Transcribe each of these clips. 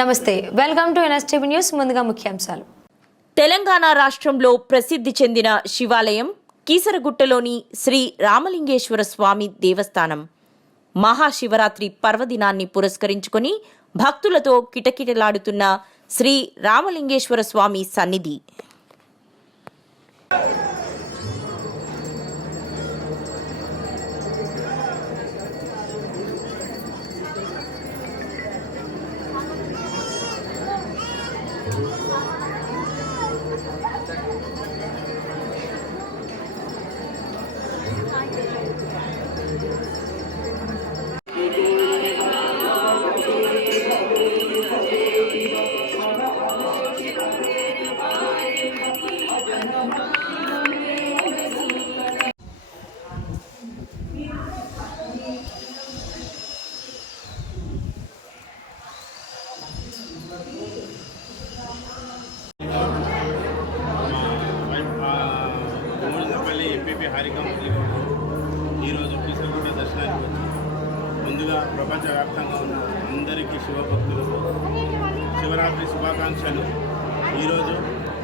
నమస్తే, welcome to NSTV news. ముందుగా ముఖ్యాంశాలు. తెలంగాణ రాష్ట్రంలో ప్రసిద్ధి చెందిన శివాలయం కీసరగుట్టలోని శ్రీ రామలింగేశ్వర స్వామి దేవస్థానం మహాశివరాత్రి పర్వదినాన్ని పురస్కరించుకొని భక్తులతో కిటకిటలాడుతున్న శ్రీ రామలింగేశ్వర స్వామి సన్నిధి. ఎంపీపీ హారికం ఈరోజు కీసరగుట్ట దర్శనానికి వచ్చి ముందుగా ప్రపంచవ్యాప్తంగా ఉన్న అందరికీ శివభక్తులకు శివరాత్రి శుభాకాంక్షలు. ఈరోజు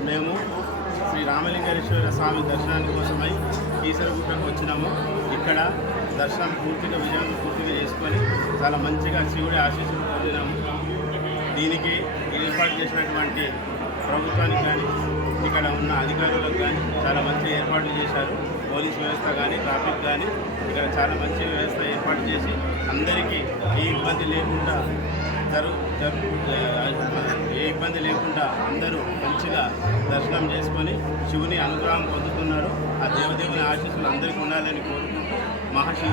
మేము శ్రీ రామలింగేశ్వర స్వామి దర్శనానికి కోసమై కీసరగుట్టకు వచ్చినాము. ఇక్కడ దర్శనం పూర్తిగా చేసుకొని చాలా మంచిగా శివుడి ఆశీస్సులు పొందినాము. దీనికి ఏర్పాటు చేసినటువంటి ప్రభుత్వానికి కానీ ఇక్కడ ఉన్న అధికారులకు కానీ చాలా మంచి ఏర్పాట్లు చేశారు. పోలీస్ వ్యవస్థ కానీ ట్రాఫిక్ కానీ ఇక్కడ చాలా మంచి వ్యవస్థ ఏర్పాటు చేసి అందరికీ ఏ ఇబ్బంది లేకుండా అందరూ మంచిగా దర్శనం చేసుకొని శివుని అనుగ్రహం పొందుతున్నారు. ఆ దేవదేవుని ఆశీస్సులు అందరికీ ఉండాలని కోరుకుంటూ మహాశివరాత్రి